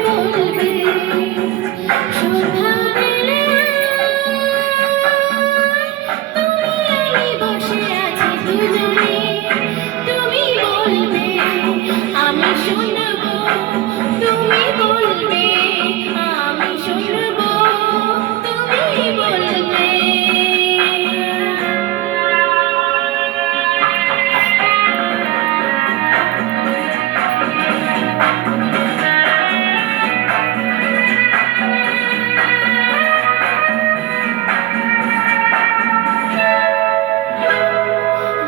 বলবে সন্ধ্যাবেলা তুমি আমি বসে আছি দুজনে তুমি বলবে আমি শুনবো তুমি বলবে আমি শুনবো তুমি বলবে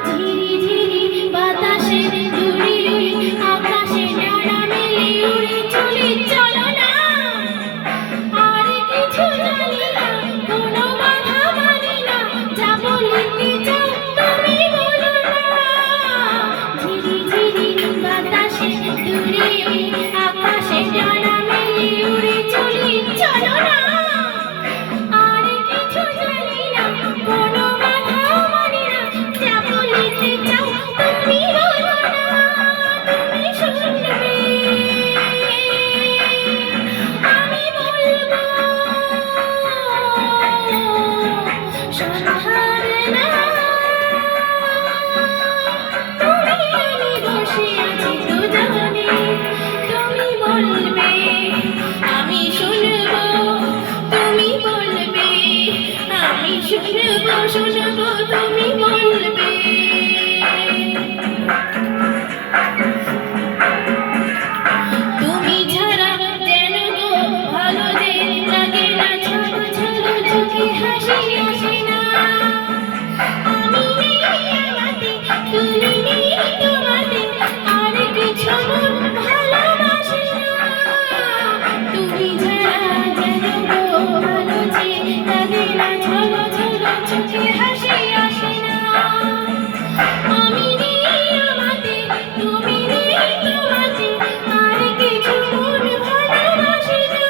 ঝিরি ঝিরি বাতাসে উড়ি উড়ি আকাশে ডানা মেলে উড়ে চলি চলো না আর কিছু জানি না কোনো বাধা মানি না যা বলিতে চাও তুমি বলো না ঝিরি ঝিরি বাতাসে উড়ি উড়ি আকাশে ডানা মেলে উড়ে চলি চলো না আর কিছু জানি না কোনো বাধা মানি না যা বলিতে চাও তুমি বলো না তুমি শুনবে আমি বলবো সন্ধ্যাবেলা তুমি আমি বসে আছি দুজনে তুমি বলবে আমি শুনবো তুমি বলবে আমি শুনবো শুনবো তুমি বলবে তুমি ছাড়া যেন গো ভালো যে লাগে না ছাড়ো ছাড়ো চোখে হাসি আসে না আমি নেই আমাতে তুমি নেই তোমাতে আর কিছু মন ভালোবাসে না তুমি ছাড়া যেন গো ভালো যে লাগে না ছাড়ো ছাড়ো চোখে হাসি আসে না আমি নেই আমাতে তুমি নেই তোমাতে আর কিছু মন ভালোবাসে না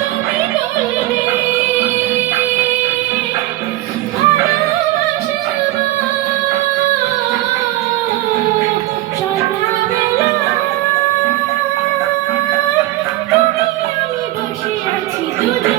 তুমি বলবে ভালোবাসবো সন্ধ্যাবেলা তুমি আমি বসে আছি দুজনে